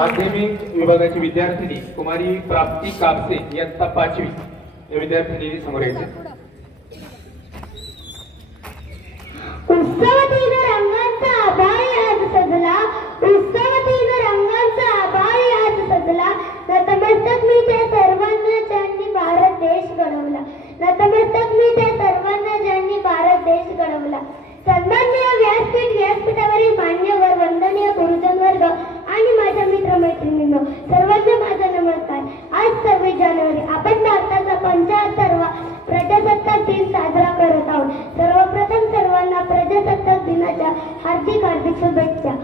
माध्यमिक विभागाची विद्यार्थिनी कुमारी प्राप्ती कापसे इयत्ता 5वी या विद्यार्थिनी समोर यायचे। उत्सवातील रंगांचा आभाळ आज सजला, उत्सवातील रंगांचा आभाळ आज सजला, नतमस्तक मी त्या सर्वांना ज्यांनी भारत देश घडवला, नतमस्तक मी त्या सर्वांना ज्यांनी भारत देश घडवला। सन्माननीय व्यासपीठावरील मान्यवर, वंदनीय गुरुजन वर्ग आणि माझ्या मित्रमैत्रिणींनो, सर्वांना माझा नमस्कार। आज 26 जानेवारी आपण भारताचा 75वा प्रजासत्ताक दिन साजरा करत आहोत। सर्वप्रथम सर्वांना प्रजासत्ताक दिनाच्या हार्दिक हार्दिक शुभेच्छा।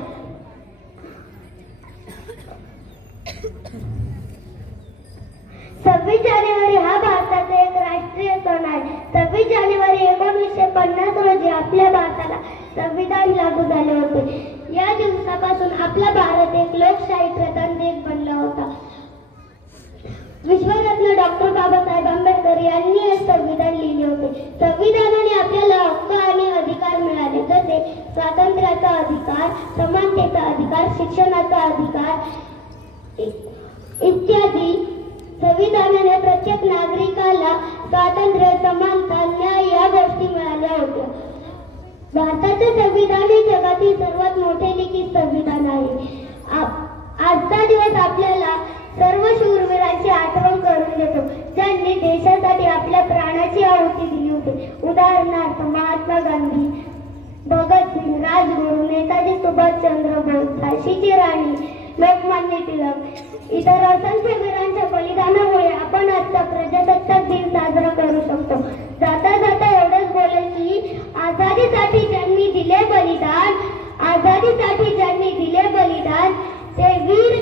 26 जानेवारी हा भारताचा एक राष्ट्रीय सण आहे। 26 जानेवारी 1950 रोजी आपल्या भारताला संविधान लागू झाले होते। या दिवसापासून आपला भारत एक लोकशाही प्रधान देश बनला होता। विश्वरत्न डॉक्टर बाबासाहेब आंबेडकर यांनी हे संविधान लिहिले होते। संविधानाने आपल्याला हक्क आणि अधिकार मिळाले, जसे स्वातंत्र्याचा अधिकार, समानतेचा अधिकार, शिक्षणाचा अधिकार इत्यादी। संविधानाने प्रत्येक नागरिकाला स्वातंत्र्य, समानता, न्याय या गोष्टी मिळाल्या होत्या। भारताचे संविधान हे जगातील सर्वात मोठे लिखित संविधान आहे। आजचा दिवस आपल्याला सर्व शूरवीरांची आठवण करून देतो, ज्यांनी देशासाठी आपल्या प्राणाची आहुती दिली होती। उदाहरणार्थ महात्मा गांधी, भगतसिंग, राजगुरू, नेताजी सुभाषचंद्र बोस, झाशीची राणी, लोकमान्य टिळक, इतर असंख्य वीरांच्या बलिदानामुळे आपण आजचा प्रजासत्ताक दिन साजरा करू शकतो। जाता जाता एवढंच बोलेल की आझादीसाठी ज्यांनी दिले बलिदान, आझादीसाठी ज्यांनी दिले बलिदान, ते वीर